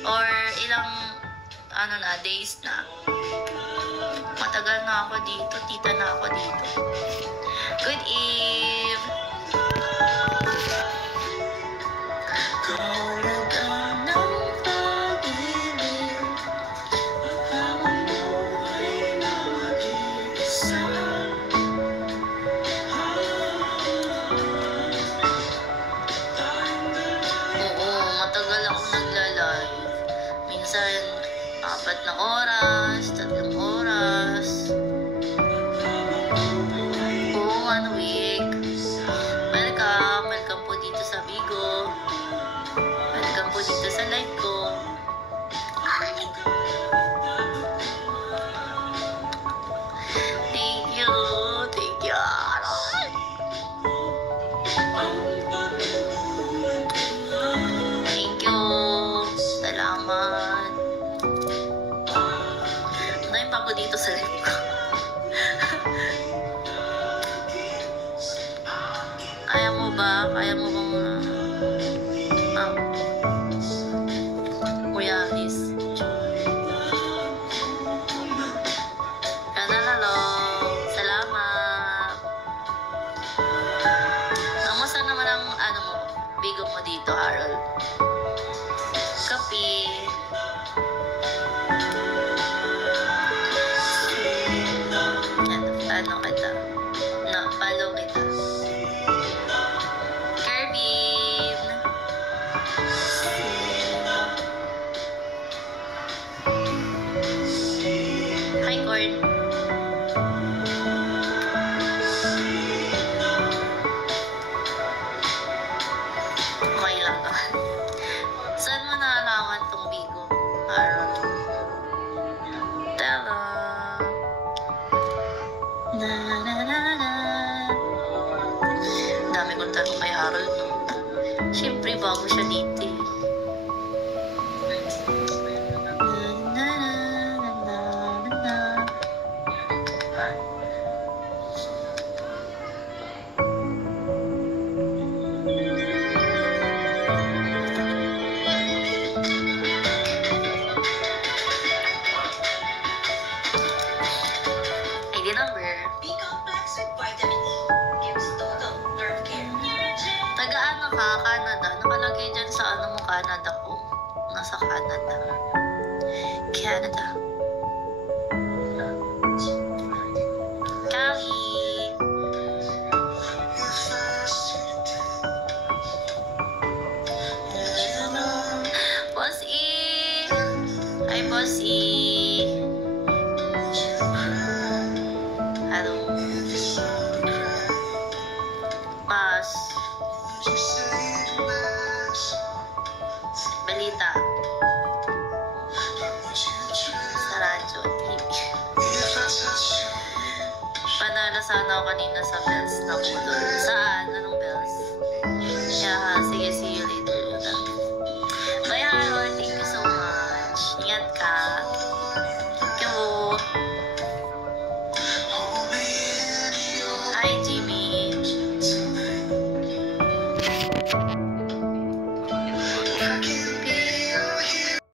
Or ilang, days na. Matagal na ako dito. Tita na ako dito. Good eve! Minsan, 4 na oras, 3 oras. Oo, 1 week. Welcome po dito sa Bigo. Welcome po dito sa live ko. Thank you. Salamat. Dito sa live ko. Kaya mo ba? Kaya mo bang Kuya Alice? Salamat. Kamusta naman ang bigo mo dito, Harold? Kapi. Follow kita. Kervin. Hi, Corn. Okay lang. Saan mo nalaman tong Bigo? Tara. Dami kong tanong kay Harold, no? Siyempre, bago siya dito, eh. ID number. B-complex with vitamin E. Gives total nerve care. Taga-ano ka? Canada. Nakalagay dyan sa mo, Canada ko. Nasa Canada. Canada. Cali. Boss E. Hi, Boss E. Hello. Mas. Balita. Sa radyo. Panalo sana ako kanina sa bells na budol. Saan? Anong bells? Yeah, sige, see you later.